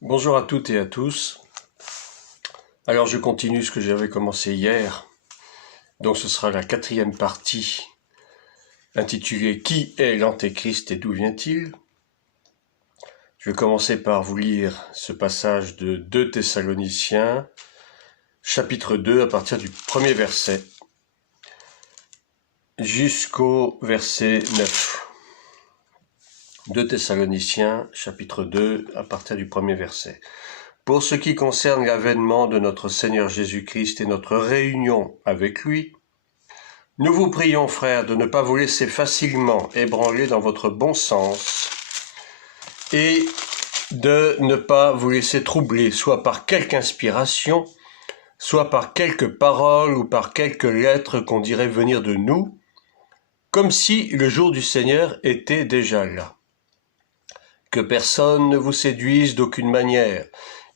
Bonjour à toutes et à tous. Alors je continue ce que j'avais commencé hier. Donc ce sera la 4e partie intitulée Qui est l'Antéchrist et d'où vient-il? Je vais commencer par vous lire ce passage de 2 Thessaloniciens, chapitre 2, à partir du premier verset jusqu'au verset 9. 2 Thessaloniciens, chapitre 2, à partir du premier verset. Pour ce qui concerne l'avènement de notre Seigneur Jésus-Christ et notre réunion avec lui, nous vous prions, frères, de ne pas vous laisser facilement ébranler dans votre bon sens et de ne pas vous laisser troubler, soit par quelque inspiration, soit par quelques paroles ou par quelques lettres qu'on dirait venir de nous, comme si le jour du Seigneur était déjà là. Que personne ne vous séduise d'aucune manière,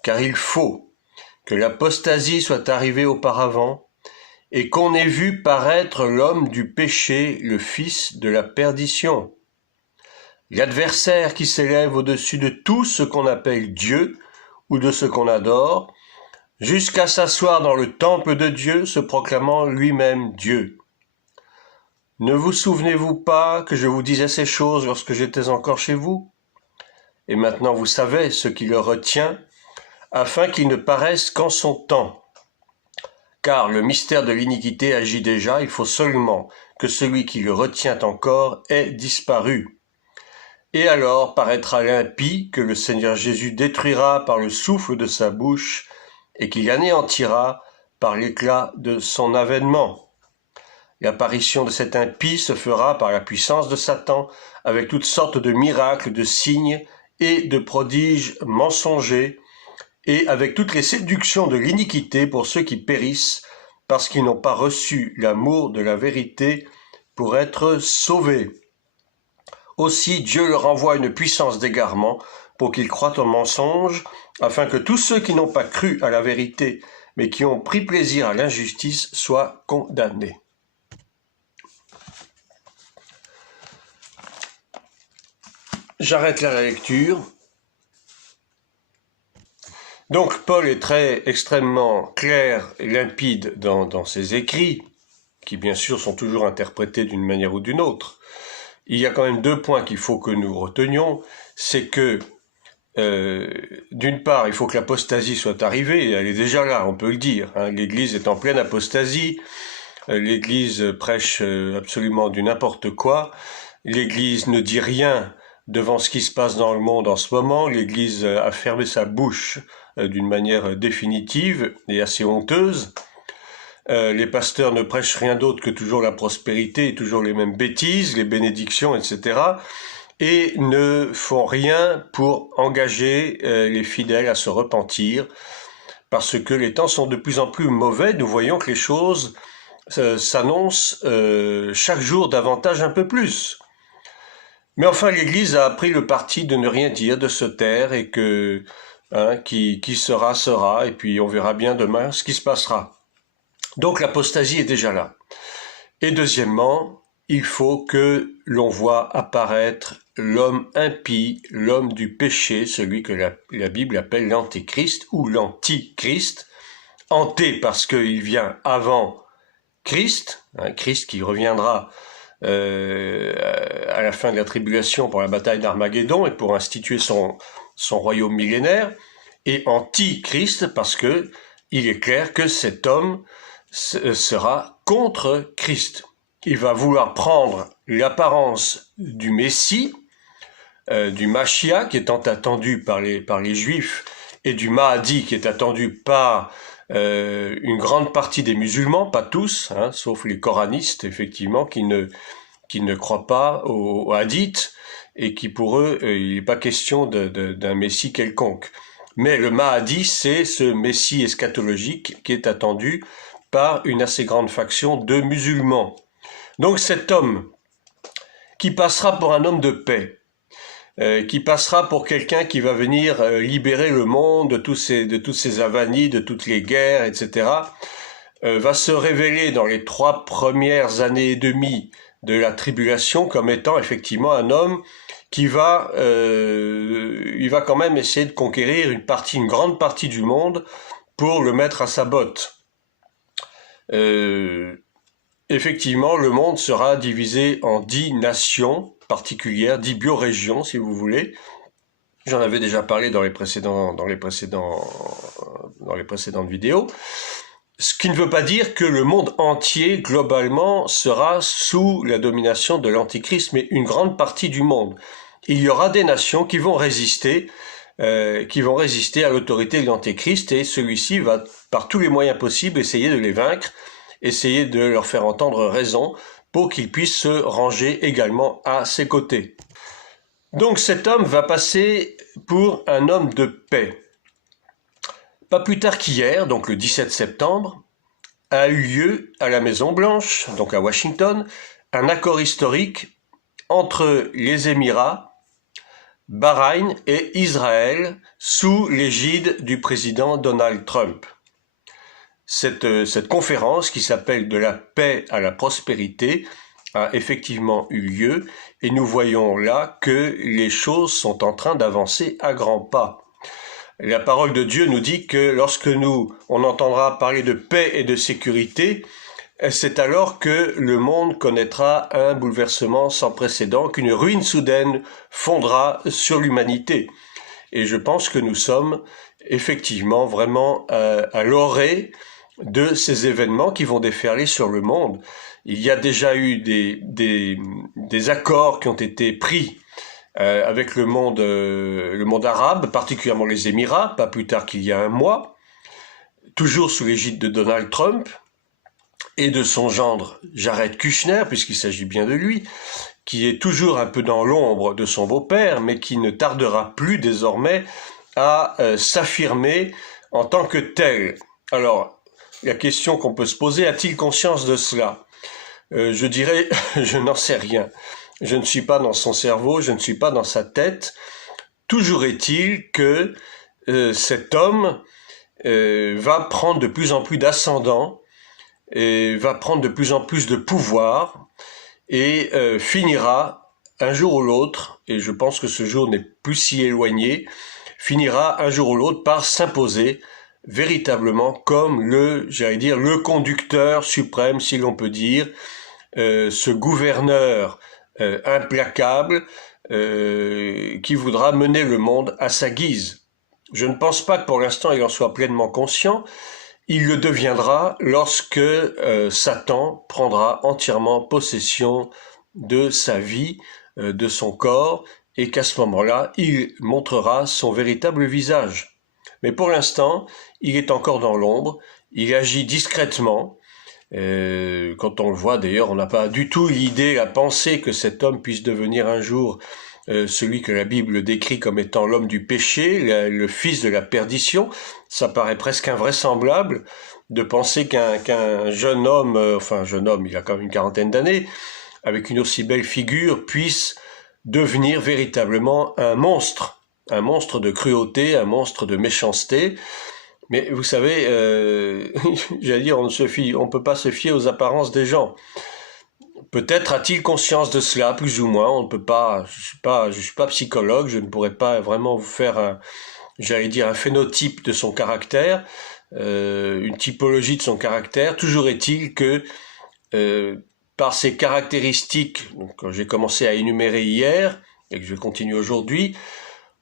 car il faut que l'apostasie soit arrivée auparavant, et qu'on ait vu paraître l'homme du péché, le fils de la perdition. L'adversaire qui s'élève au-dessus de tout ce qu'on appelle Dieu ou de ce qu'on adore, jusqu'à s'asseoir dans le temple de Dieu, se proclamant lui-même Dieu. Ne vous souvenez-vous pas que je vous disais ces choses lorsque j'étais encore chez vous? Et maintenant vous savez ce qui le retient, afin qu'il ne paraisse qu'en son temps. Car le mystère de l'iniquité agit déjà, il faut seulement que celui qui le retient encore ait disparu. Et alors paraîtra l'impie que le Seigneur Jésus détruira par le souffle de sa bouche et qu'il anéantira par l'éclat de son avènement. L'apparition de cet impie se fera par la puissance de Satan, avec toutes sortes de miracles, de signes et de prodiges mensongers, et avec toutes les séductions de l'iniquité pour ceux qui périssent, parce qu'ils n'ont pas reçu l'amour de la vérité pour être sauvés. Aussi Dieu leur envoie une puissance d'égarement pour qu'ils croient au mensonge, afin que tous ceux qui n'ont pas cru à la vérité, mais qui ont pris plaisir à l'injustice, soient condamnés. J'arrête là la lecture. Donc Paul est extrêmement clair et limpide dans ses écrits, qui bien sûr sont toujours interprétés d'une manière ou d'une autre. Il y a quand même 2 points qu'il faut que nous retenions, c'est que d'une part, il faut que l'apostasie soit arrivée, et elle est déjà là, on peut le dire. L'Église est en pleine apostasie, l'Église prêche absolument du n'importe quoi, l'Église ne dit rien devant ce qui se passe dans le monde en ce moment, l'Église a fermé sa bouche d'une manière définitive et assez honteuse. Les pasteurs ne prêchent rien d'autre que toujours la prospérité et toujours les mêmes bêtises, les bénédictions, etc. Et ne font rien pour engager les fidèles à se repentir, parce que les temps sont de plus en plus mauvais. Nous voyons que les choses s'annoncent chaque jour davantage un peu plus. Mais enfin, l'Église a pris le parti de ne rien dire, de se taire, et que qui sera, sera, et puis on verra bien demain ce qui se passera. Donc l'apostasie est déjà là. Et deuxièmement, il faut que l'on voit apparaître l'homme impie, l'homme du péché, celui que la Bible appelle l'antéchrist ou l'antichrist. Anté parce qu'il vient avant Christ, Christ qui reviendra à la fin de la tribulation pour la bataille d'Armageddon et pour instituer son royaume millénaire, et antichrist parce que il est clair que cet homme sera contre Christ. Il va vouloir prendre l'apparence du Messie, du Mashiach qui est tant attendu par les Juifs, et du Mahdi qui est attendu par une grande partie des musulmans, pas tous, sauf les coranistes, effectivement, qui ne croient pas aux hadiths, et qui pour eux, il n'est pas question d'un Messie quelconque. Mais le Mahdi, c'est ce Messie eschatologique qui est attendu par une assez grande faction de musulmans. Donc cet homme, qui passera pour un homme de paix, qui passera pour quelqu'un qui va venir libérer le monde de toutes ces avanies, de toutes les guerres, etc., va se révéler dans les 3 premières années et demie de la tribulation comme étant effectivement un homme il va quand même essayer de conquérir une grande partie du monde pour le mettre à sa botte. Effectivement, le monde sera divisé en 10 nations particulières, 10 biorégions, si vous voulez. J'en avais déjà parlé dans les précédentes vidéos. Ce qui ne veut pas dire que le monde entier, globalement, sera sous la domination de l'Antichrist, mais une grande partie du monde. Il y aura des nations qui vont résister à l'autorité de l'Antéchrist, et celui-ci va, par tous les moyens possibles, essayer de les vaincre, essayer de leur faire entendre raison, pour qu'ils puissent se ranger également à ses côtés. Donc cet homme va passer pour un homme de paix. Pas plus tard qu'hier, donc le 17 septembre, a eu lieu à la Maison-Blanche, donc à Washington, un accord historique entre les Émirats, Bahreïn et Israël sous l'égide du président Donald Trump. Cette conférence, qui s'appelle « De la paix à la prospérité », a effectivement eu lieu, et nous voyons là que les choses sont en train d'avancer à grands pas. La parole de Dieu nous dit que lorsque on entendra parler de paix et de sécurité, c'est alors que le monde connaîtra un bouleversement sans précédent, qu'une ruine soudaine fondra sur l'humanité. Et je pense que nous sommes effectivement vraiment à l'orée de ces événements qui vont déferler sur le monde. Il y a déjà eu des accords qui ont été pris avec le monde arabe, particulièrement les Émirats, pas plus tard qu'il y a un mois, toujours sous l'égide de Donald Trump et de son gendre Jared Kushner, puisqu'il s'agit bien de lui, qui est toujours un peu dans l'ombre de son beau-père, mais qui ne tardera plus désormais à s'affirmer en tant que tel. Alors, la question qu'on peut se poser, a-t-il conscience de cela ? Je dirais, je n'en sais rien. Je ne suis pas dans son cerveau, je ne suis pas dans sa tête. Toujours est-il que cet homme va prendre de plus en plus d'ascendant, et va prendre de plus en plus de pouvoir, et finira un jour ou l'autre, et je pense que ce jour n'est plus si éloigné, finira un jour ou l'autre par s'imposer véritablement comme le conducteur suprême, si l'on peut dire, ce gouverneur implacable qui voudra mener le monde à sa guise. Je ne pense pas que pour l'instant il en soit pleinement conscient. Il le deviendra lorsque Satan prendra entièrement possession de sa vie, de son corps, et qu'à ce moment-là, il montrera son véritable visage. Mais pour l'instant, il est encore dans l'ombre, il agit discrètement. Quand on le voit, d'ailleurs, on n'a pas du tout l'idée, la pensée que cet homme puisse devenir un jour celui que la Bible décrit comme étant l'homme du péché, le fils de la perdition. Ça paraît presque invraisemblable de penser qu'un jeune homme, il a quand même une quarantaine d'années, avec une aussi belle figure, puisse devenir véritablement un monstre de cruauté, un monstre de méchanceté. Mais vous savez, j'allais dire, on ne peut pas se fier aux apparences des gens. Peut-être a-t-il conscience de cela, plus ou moins. On ne peut pas. Je suis pas psychologue. Je ne pourrais pas vraiment vous faire un phénotype de son caractère, une typologie de son caractère. Toujours est-il que par ses caractéristiques, donc, que j'ai commencé à énumérer hier et que je continue aujourd'hui,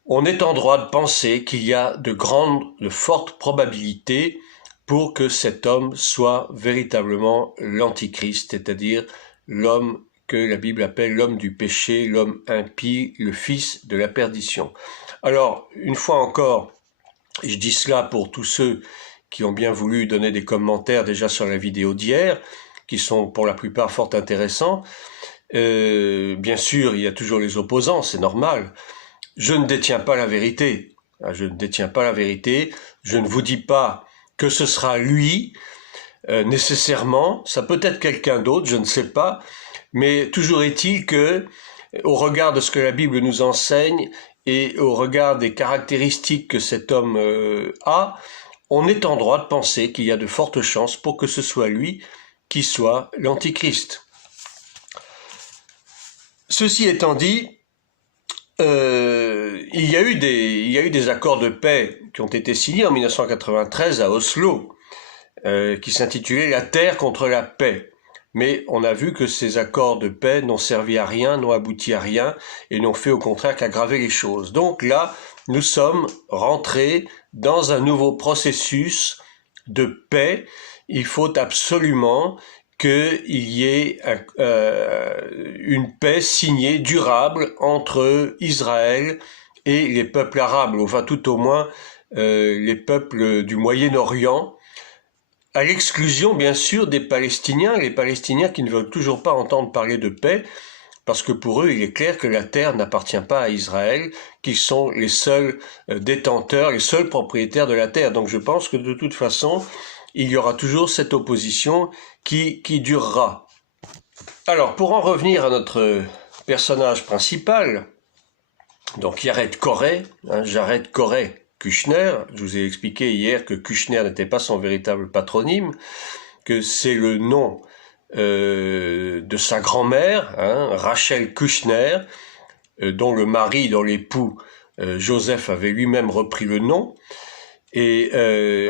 on est en droit de penser qu'il y a de fortes probabilités pour que cet homme soit véritablement l'Antichrist, c'est-à-dire l'homme que la Bible appelle l'homme du péché, l'homme impie, le fils de la perdition. Alors, une fois encore, je dis cela pour tous ceux qui ont bien voulu donner des commentaires déjà sur la vidéo d'hier, qui sont pour la plupart fort intéressants. Bien sûr, il y a toujours les opposants, c'est normal. Je ne détiens pas la vérité. Je ne détiens pas la vérité. Je ne vous dis pas que ce sera lui, nécessairement. Ça peut être quelqu'un d'autre, je ne sais pas. Mais toujours est-il que, au regard de ce que la Bible nous enseigne et au regard des caractéristiques que cet homme a, on est en droit de penser qu'il y a de fortes chances pour que ce soit lui qui soit l'Antichrist. Ceci étant dit, il y a eu des accords de paix qui ont été signés en 1993 à Oslo, qui s'intitulaient « La terre contre la paix ». Mais on a vu que ces accords de paix n'ont servi à rien, n'ont abouti à rien, et n'ont fait au contraire qu'aggraver les choses. Donc là, nous sommes rentrés dans un nouveau processus de paix. Il faut absolument qu'il y ait une paix signée, durable, entre Israël et les peuples arabes, enfin tout au moins les peuples du Moyen-Orient, à l'exclusion bien sûr des Palestiniens, les Palestiniens qui ne veulent toujours pas entendre parler de paix, parce que pour eux il est clair que la terre n'appartient pas à Israël, qu'ils sont les seuls détenteurs, les seuls propriétaires de la terre. Donc je pense que de toute façon, il y aura toujours cette opposition qui durera. Alors pour en revenir à notre personnage principal, donc Jared Korey, Jared Korey Kushner, je vous ai expliqué hier que Kushner n'était pas son véritable patronyme, que c'est le nom de sa grand-mère, Rachel Kushner, dont le mari, dont l'époux Joseph avait lui-même repris le nom. Et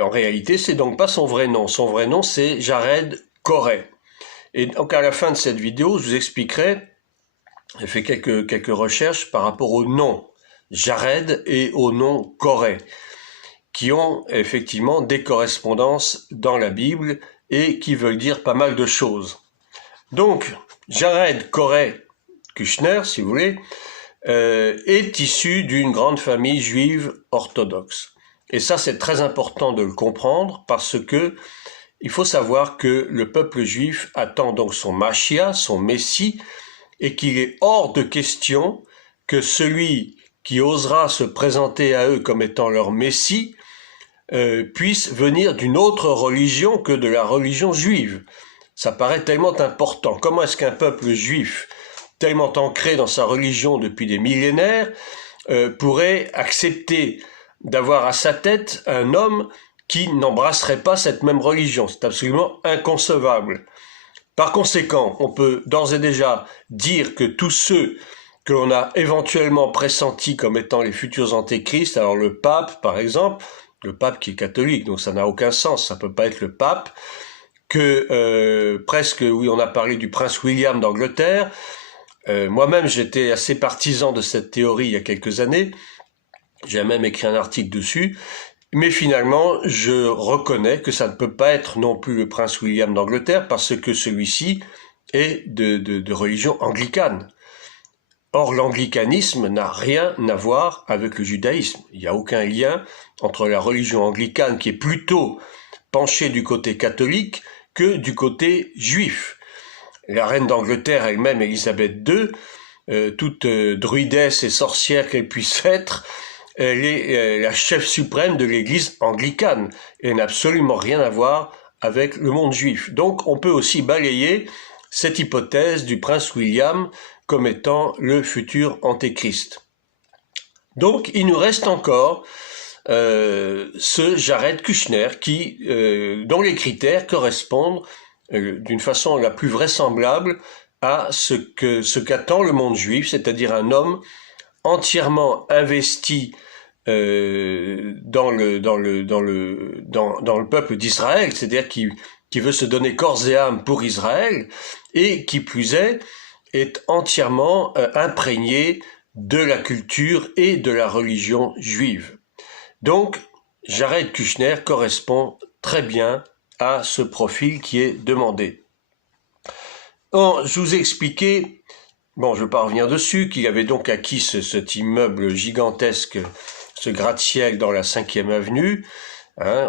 en réalité, c'est donc pas son vrai nom. Son vrai nom, c'est Jared Korey. Et donc à la fin de cette vidéo, je vous expliquerai, j'ai fait quelques recherches par rapport au nom Jared et au nom Korey, qui ont effectivement des correspondances dans la Bible et qui veulent dire pas mal de choses. Donc, Jared Korey Kushner, si vous voulez, est issu d'une grande famille juive orthodoxe. Et ça, c'est très important de le comprendre parce que il faut savoir que le peuple juif attend donc son Mashiach, son Messie, et qu'il est hors de question que celui qui osera se présenter à eux comme étant leur Messie puisse venir d'une autre religion que de la religion juive. Ça paraît tellement important. Comment est-ce qu'un peuple juif, tellement ancré dans sa religion depuis des millénaires, pourrait accepter d'avoir à sa tête un homme qui n'embrasserait pas cette même religion? C'est absolument inconcevable. Par conséquent, on peut d'ores et déjà dire que tous ceux que l'on a éventuellement pressentis comme étant les futurs antéchrists, alors le pape par exemple, le pape qui est catholique, donc ça n'a aucun sens, ça peut pas être le pape, que presque, oui, on a parlé du prince William d'Angleterre, moi-même j'étais assez partisan de cette théorie il y a quelques années, j'ai même écrit un article dessus, mais finalement je reconnais que ça ne peut pas être non plus le prince William d'Angleterre parce que celui-ci est de religion anglicane. Or, l'anglicanisme n'a rien à voir avec le judaïsme. Il n'y a aucun lien entre la religion anglicane, qui est plutôt penchée du côté catholique, que du côté juif. La reine d'Angleterre elle-même, Élisabeth II, toute druidesse et sorcière qu'elle puisse être, elle est la chef suprême de l'église anglicane et n'a absolument rien à voir avec le monde juif. Donc, on peut aussi balayer cette hypothèse du prince William comme étant le futur antéchrist. Donc, il nous reste encore ce Jared Kushner dont les critères correspondent d'une façon la plus vraisemblable à ce qu'attend le monde juif, c'est-à-dire un homme entièrement investi dans le peuple d'Israël, c'est-à-dire qui veut se donner corps et âme pour Israël, et qui plus est entièrement imprégné de la culture et de la religion juive. Donc, Jared Kushner correspond très bien à ce profil qui est demandé. Or, je vous ai expliqué, bon, je ne vais pas revenir dessus, qu'il avait donc acquis cet immeuble gigantesque, ce gratte-ciel dans la 5e avenue,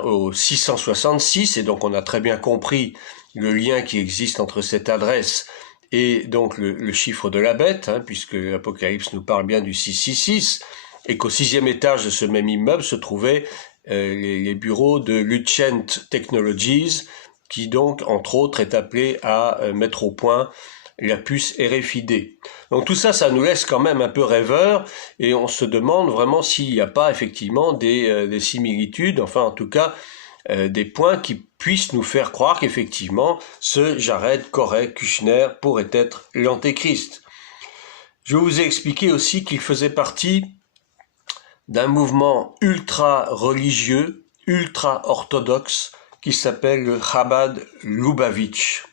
au 666, et donc on a très bien compris le lien qui existe entre cette adresse et donc le chiffre de la bête, puisque l'Apocalypse nous parle bien du 666, et qu'au 6e étage de ce même immeuble se trouvaient les bureaux de Lucent Technologies, qui donc, entre autres, est appelé à mettre au point la puce RFID. Donc tout ça, ça nous laisse quand même un peu rêveurs, et on se demande vraiment s'il n'y a pas effectivement des similitudes, enfin en tout cas des points qui puissent nous faire croire qu'effectivement ce Jared Korey Kushner pourrait être l'antéchrist. Je vous ai expliqué aussi qu'il faisait partie d'un mouvement ultra-religieux, ultra-orthodoxe, qui s'appelle le Chabad Lubavitch.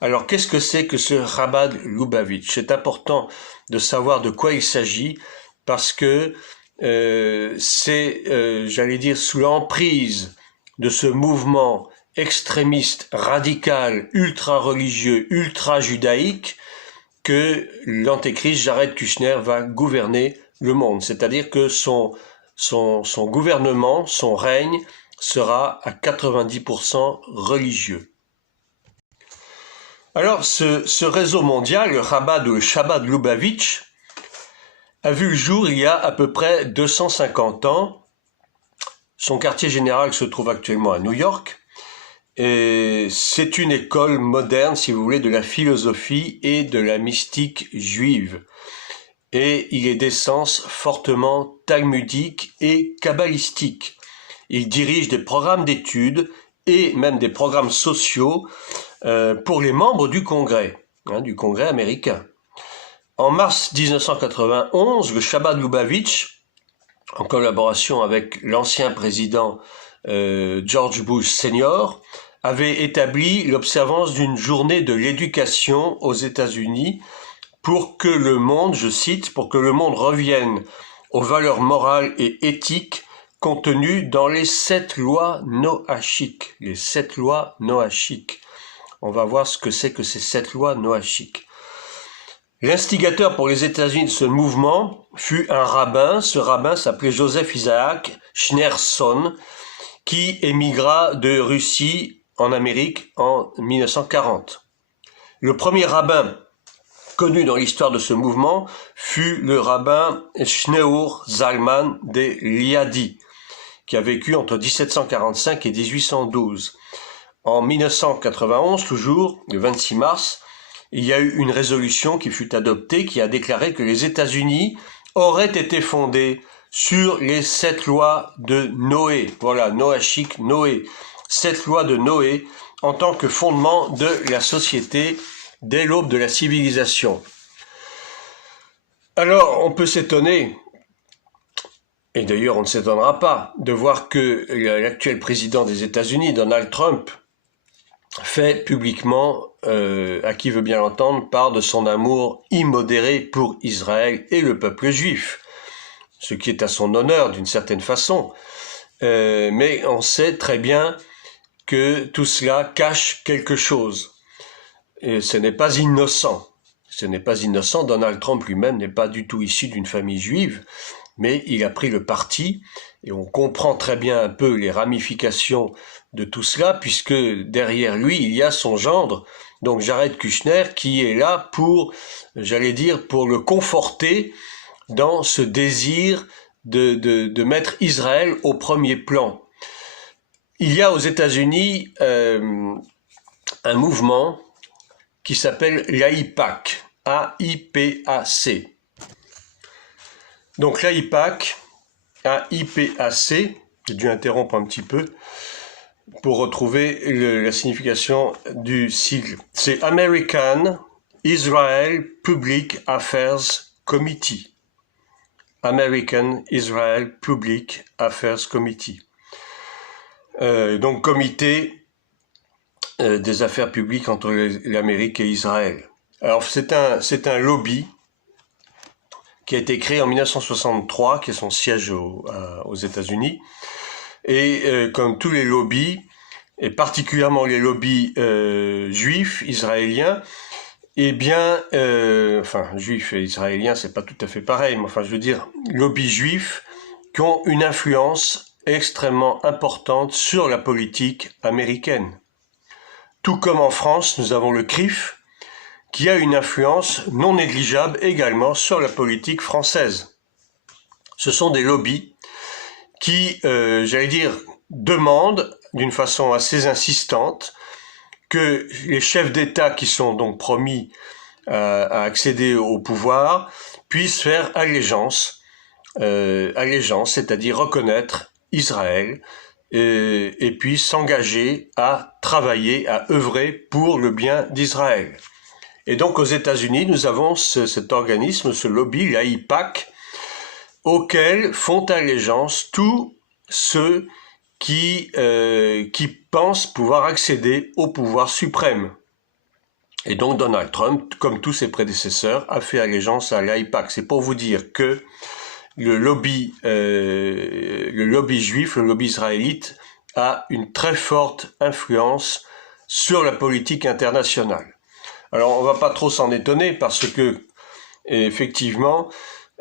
Alors, qu'est-ce que c'est que ce Chabad Lubavitch? C'est important de savoir de quoi il s'agit, parce que c'est, j'allais dire, sous l'emprise de ce mouvement extrémiste, radical, ultra-religieux, ultra-judaïque, que l'antéchrist Jared Kushner va gouverner le monde. C'est-à-dire que son gouvernement, son règne, sera à 90% religieux. Alors, ce réseau mondial, le Chabad ou le Chabad Lubavitch, a vu le jour il y a à peu près 250 ans. Son quartier général se trouve actuellement à New York. Et c'est une école moderne, si vous voulez, de la philosophie et de la mystique juive. Et il est d'essence fortement talmudique et kabbalistique. Il dirige des programmes d'études et même des programmes sociaux pour les membres du Congrès américain. En mars 1991, le Chabad Lubavitch, en collaboration avec l'ancien président George Bush Senior, avait établi l'observance d'une journée de l'éducation aux États-Unis pour que le monde, je cite, pour que le monde revienne aux valeurs morales et éthiques contenues dans les 7 lois noachiques. Les 7 lois noachiques. On va voir ce que c'est que ces 7 lois noachiques. L'instigateur pour les États-Unis de ce mouvement fut un rabbin. Ce rabbin s'appelait Joseph Isaac Schneerson, qui émigra de Russie en Amérique en 1940. Le premier rabbin connu dans l'histoire de ce mouvement fut le rabbin Schneur Zalman de Liadi, qui a vécu entre 1745 et 1812. En 1991, toujours, le 26 mars, il y a eu une résolution qui fut adoptée qui a déclaré que les États-Unis auraient été fondés sur les 7 lois de Noé. Voilà, noachique, Noé. 7 lois de Noé en tant que fondement de la société dès l'aube de la civilisation. Alors, on peut s'étonner, et d'ailleurs on ne s'étonnera pas, de voir que l'actuel président des États-Unis, Donald Trump, fait publiquement, à qui veut bien l'entendre, part de son amour immodéré pour Israël et le peuple juif, ce qui est à son honneur d'une certaine façon. Mais on sait très bien que tout cela cache quelque chose. Et ce n'est pas innocent. Ce n'est pas innocent. Donald Trump lui-même n'est pas du tout issu d'une famille juive, mais il a pris le parti, et on comprend très bien un peu les ramifications de tout cela, puisque derrière lui, il y a son gendre, donc Jared Kushner, qui est là pour, j'allais dire, pour le conforter dans ce désir de mettre Israël au premier plan. Il y a aux États-Unis un mouvement qui s'appelle l'AIPAC, A-I-P-A-C. Donc l'AIPAC, A-I-P-A-C, j'ai dû interrompre un petit peu pour retrouver la signification du sigle. C'est American Israel Public Affairs Committee. American Israel Public Affairs Committee. Donc comité des affaires publiques entre l'Amérique et Israël. Alors c'est un lobby qui a été créé en 1963, qui a son siège aux États-Unis, et comme tous les lobbies, et particulièrement les lobbies juifs, israéliens, eh bien, juifs et israéliens, c'est pas tout à fait pareil, mais enfin, je veux dire, lobbies juifs qui ont une influence extrêmement importante sur la politique américaine. Tout comme en France, nous avons le CRIF, qui a une influence non négligeable également sur la politique française. Ce sont des lobbies qui, j'allais dire, demandent d'une façon assez insistante que les chefs d'État qui sont donc promis à accéder au pouvoir puissent faire allégeance, c'est-à-dire reconnaître Israël et puis s'engager à travailler, à œuvrer pour le bien d'Israël. Et donc aux États-Unis, nous avons cet organisme, ce lobby, l'AIPAC, auquel font allégeance tous ceux qui pensent pouvoir accéder au pouvoir suprême. Et donc Donald Trump, comme tous ses prédécesseurs, a fait allégeance à l'AIPAC. C'est pour vous dire que le lobby juif, le lobby israélite, a une très forte influence sur la politique internationale. Alors on va pas trop s'en étonner parce que effectivement,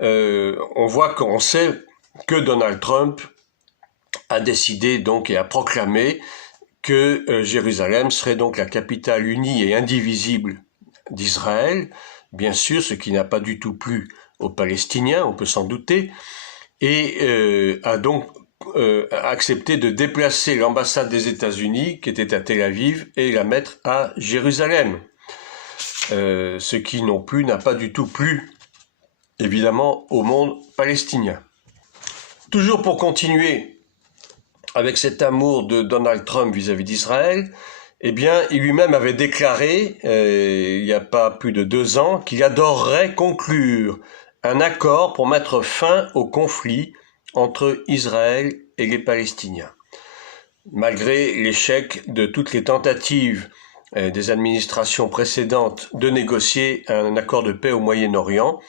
on sait que Donald Trump a décidé donc et a proclamé que Jérusalem serait donc la capitale unie et indivisible d'Israël, bien sûr, ce qui n'a pas du tout plu aux Palestiniens, on peut s'en douter, et a donc accepté de déplacer l'ambassade des États-Unis, qui était à Tel Aviv, et la mettre à Jérusalem. Ce qui non plus n'a pas du tout plu, évidemment, au monde palestinien. Toujours pour continuer avec cet amour de Donald Trump vis-à-vis d'Israël, eh bien, il lui-même avait déclaré, il n'y a pas plus de 2 ans, qu'il adorerait conclure un accord pour mettre fin au conflit entre Israël et les Palestiniens. Malgré l'échec de toutes les tentatives des administrations précédentes de négocier un accord de paix au Moyen-Orient,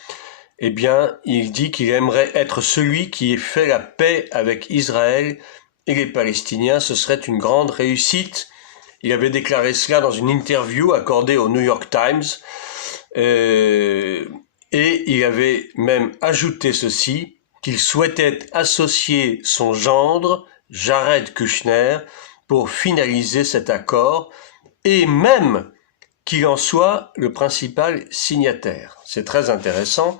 eh bien, il dit qu'il aimerait être celui qui ait fait la paix avec Israël et les Palestiniens. Ce serait une grande réussite. Il avait déclaré cela dans une interview accordée au New York Times, et il avait même ajouté ceci, qu'il souhaitait associer son gendre, Jared Kushner, pour finaliser cet accord, et même qu'il en soit le principal signataire. C'est très intéressant,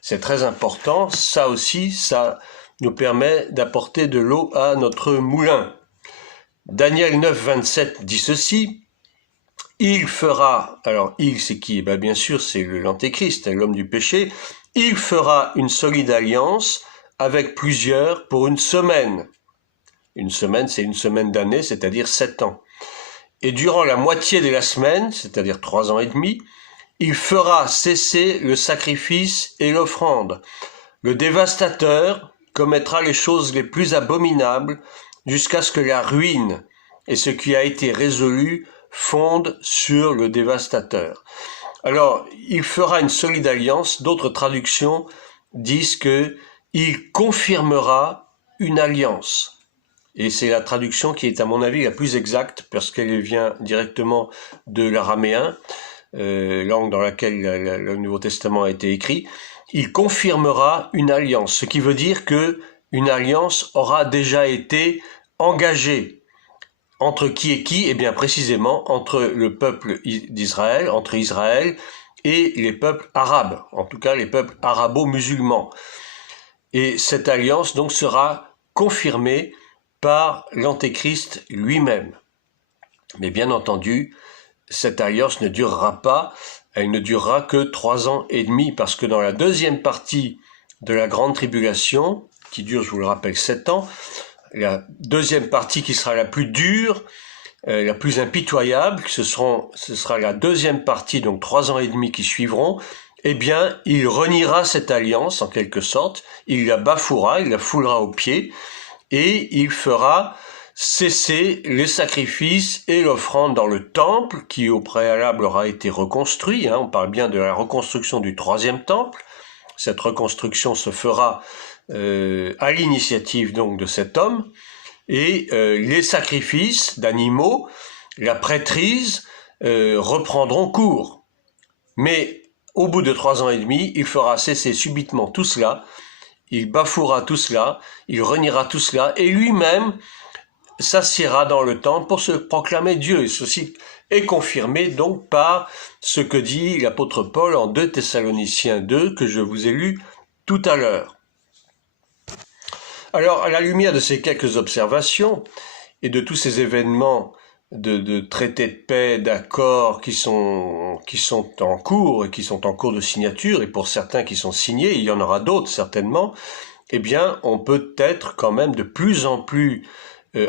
c'est très important, ça aussi, ça nous permet d'apporter de l'eau à notre moulin. Daniel 9, 27 dit ceci, il fera, alors il c'est qui? Bien sûr c'est l'antéchrist, l'homme du péché, il fera une solide alliance avec plusieurs pour une semaine. Une semaine, c'est une semaine d'année, c'est-à-dire 7 ans. Et durant la moitié de la semaine, c'est-à-dire 3 ans et demi, il fera cesser le sacrifice et l'offrande. Le dévastateur commettra les choses les plus abominables jusqu'à ce que la ruine et ce qui a été résolu fondent sur le dévastateur. Alors, il fera une solide alliance. D'autres traductions disent que il confirmera une alliance. Et c'est la traduction qui est à mon avis la plus exacte parce qu'elle vient directement de l'araméen, langue dans laquelle le Nouveau Testament a été écrit. Il confirmera une alliance, ce qui veut dire que une alliance aura déjà été engagée. Entre qui et qui? Eh bien précisément entre le peuple d'Israël, entre Israël et les peuples arabes, en tout cas les peuples arabo-musulmans. Et cette alliance donc sera confirmée par l'antéchrist lui-même. Mais bien entendu, cette alliance ne durera pas, elle ne durera que 3 ans et demi, parce que dans la deuxième partie de la grande tribulation, qui dure, je vous le rappelle, 7 ans, la deuxième partie qui sera la plus dure, la plus impitoyable, ce sera la deuxième partie, donc 3 ans et demi qui suivront, eh bien, il reniera cette alliance, en quelque sorte, il la bafouera, il la foulera aux pieds, et il fera cesser les sacrifices et l'offrande dans le temple, qui au préalable aura été reconstruit, on parle bien de la reconstruction du 3e temple. Cette reconstruction se fera à l'initiative donc de cet homme, et les sacrifices d'animaux, la prêtrise reprendront cours. Mais au bout de 3 ans et demi, il fera cesser subitement tout cela, il bafouera tout cela, il reniera tout cela, et lui-même s'assiera dans le temple pour se proclamer Dieu. Et ceci est confirmé donc par ce que dit l'apôtre Paul en 2 Thessaloniciens 2, que je vous ai lu tout à l'heure. Alors, à la lumière de ces quelques observations et de tous ces événements de traités de paix, d'accords qui sont en cours et qui sont en cours de signature, et pour certains qui sont signés, il y en aura d'autres certainement, eh bien, on peut être quand même de plus en plus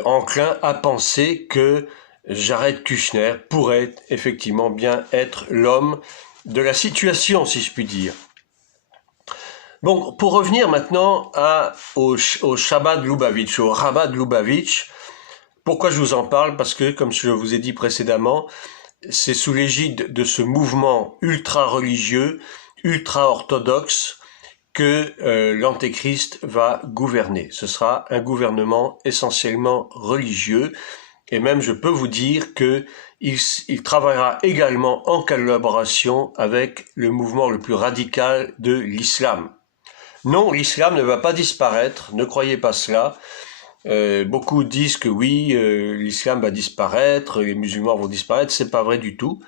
enclin à penser que Jared Kushner pourrait effectivement bien être l'homme de la situation, si je puis dire. Bon, pour revenir maintenant au Chabad Lubavitch, au Rabat de Lubavitch, pourquoi je vous en parle? Parce que, comme je vous ai dit précédemment, c'est sous l'égide de ce mouvement ultra-religieux, ultra-orthodoxe, que l'Antéchrist va gouverner. Ce sera un gouvernement essentiellement religieux, et même je peux vous dire qu'il travaillera également en collaboration avec le mouvement le plus radical de l'islam. Non, l'islam ne va pas disparaître, ne croyez pas cela. Beaucoup disent que oui, l'islam va disparaître, les musulmans vont disparaître, c'est pas vrai du tout.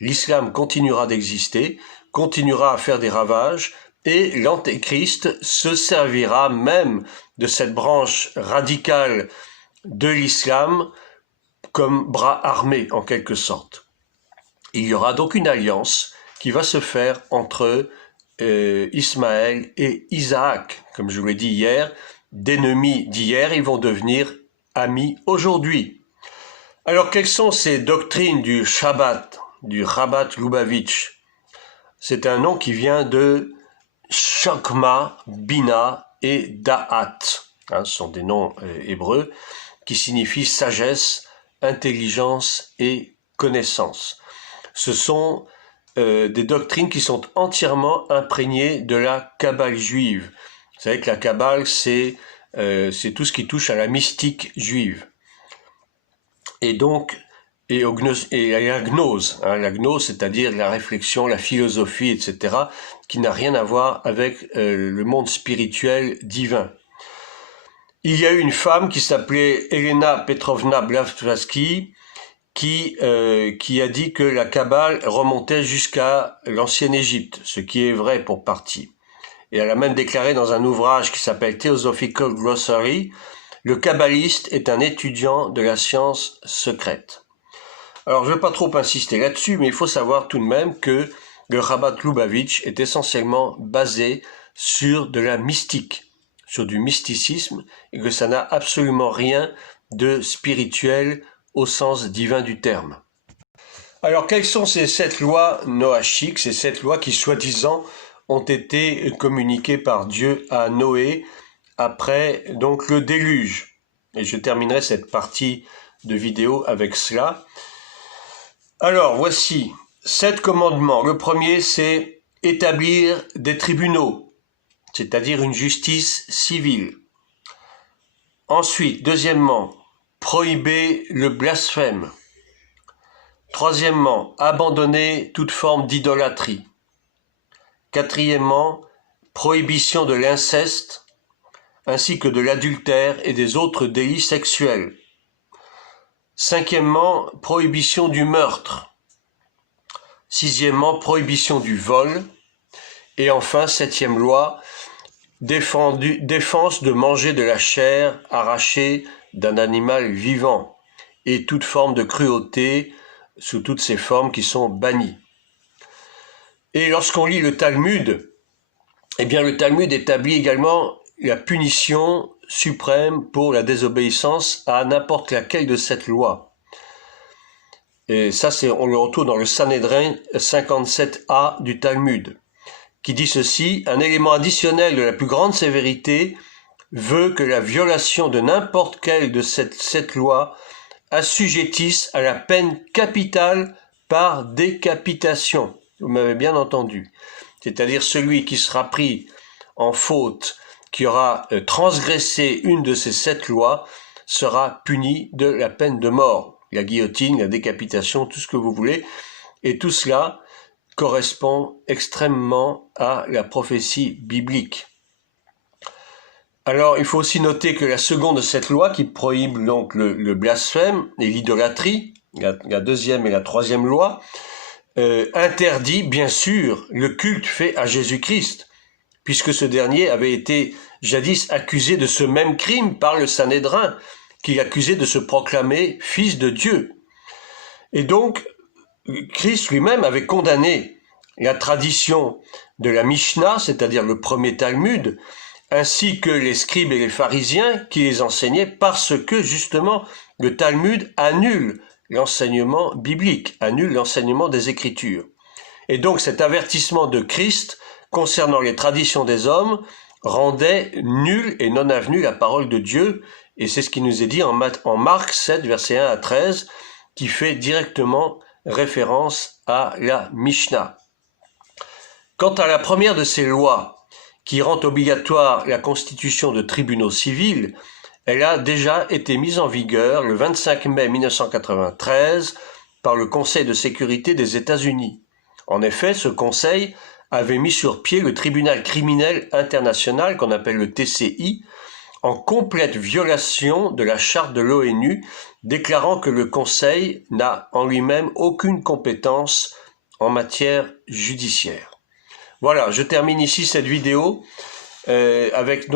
L'islam continuera d'exister, continuera à faire des ravages, et l'Antéchrist se servira même de cette branche radicale de l'islam comme bras armé en quelque sorte. Il y aura donc une alliance qui va se faire entre Ismaël et Isaac. Comme je vous l'ai dit hier, d'ennemis d'hier, ils vont devenir amis aujourd'hui. Alors quelles sont ces doctrines du Shabbat, du Rabat Lubavitch? C'est un nom qui vient de Chokma, Bina et Da'at. Ce sont des noms hébreux qui signifient sagesse, intelligence et connaissance. Ce sont des doctrines qui sont entièrement imprégnées de la Kabbale juive. Vous savez que la Kabbale, c'est tout ce qui touche à la mystique juive. Et donc, et la gnose, la gnose, c'est-à-dire la réflexion, la philosophie, etc., qui n'a rien à voir avec le monde spirituel divin. Il y a eu une femme qui s'appelait Elena Petrovna Blavatsky qui a dit que la Kabbale remontait jusqu'à l'ancienne Égypte, ce qui est vrai pour partie. Et elle a même déclaré dans un ouvrage qui s'appelle Theosophical Glossary, le kabbaliste est un étudiant de la science secrète. Alors je ne vais pas trop insister là-dessus, mais il faut savoir tout de même que le Rabat Lubavitch est essentiellement basé sur de la mystique, sur du mysticisme, et que ça n'a absolument rien de spirituel au sens divin du terme. Alors quelles sont ces 7 lois noachiques, ces 7 lois qui soi-disant ont été communiquées par Dieu à Noé après donc le déluge? Et je terminerai cette partie de vidéo avec cela. Alors, voici 7 commandements. Le premier, c'est établir des tribunaux, c'est-à-dire une justice civile. Ensuite, deuxièmement, prohiber le blasphème. Troisièmement, abandonner toute forme d'idolâtrie. Quatrièmement, prohibition de l'inceste, ainsi que de l'adultère et des autres délits sexuels. Cinquièmement, prohibition du meurtre. Sixièmement, prohibition du vol. Et enfin, septième loi, défense de manger de la chair arrachée d'un animal vivant et toute forme de cruauté sous toutes ces formes qui sont bannies. Et lorsqu'on lit le Talmud, eh bien le Talmud établit également la punition suprême pour la désobéissance à n'importe laquelle de cette loi. Et ça, on le retrouve dans le Sanhédrin 57a du Talmud, qui dit ceci: un élément additionnel de la plus grande sévérité veut que la violation de n'importe quelle de cette loi assujettisse à la peine capitale par décapitation. Vous m'avez bien entendu. C'est-à-dire celui qui sera pris en faute, qui aura transgressé une de ces 7 lois, sera puni de la peine de mort. La guillotine, la décapitation, tout ce que vous voulez. Et tout cela correspond extrêmement à la prophétie biblique. Alors, il faut aussi noter que la seconde de cette loi, qui prohibe donc le blasphème et l'idolâtrie, la deuxième et la troisième loi, interdit bien sûr le culte fait à Jésus-Christ, puisque ce dernier avait été jadis accusé de ce même crime par le Sanhédrin, qui l'accusait de se proclamer fils de Dieu. Et donc, Christ lui-même avait condamné la tradition de la Mishnah, c'est-à-dire le premier Talmud, ainsi que les scribes et les pharisiens qui les enseignaient, parce que justement le Talmud annule l'enseignement biblique, annule l'enseignement des Écritures. Et donc cet avertissement de Christ concernant les traditions des hommes rendait nulle et non avenue la parole de Dieu, et c'est ce qui nous est dit en Marc 7, versets 1 à 13, qui fait directement référence à la Mishnah. Quant à la première de ces lois, qui rend obligatoire la constitution de tribunaux civils, elle a déjà été mise en vigueur le 25 mai 1993 par le Conseil de sécurité des États-Unis. En effet, ce Conseil avait mis sur pied le tribunal criminel international qu'on appelle le TCI, en complète violation de la charte de l'ONU, déclarant que le Conseil n'a en lui-même aucune compétence en matière judiciaire. Voilà, je termine ici cette vidéo avec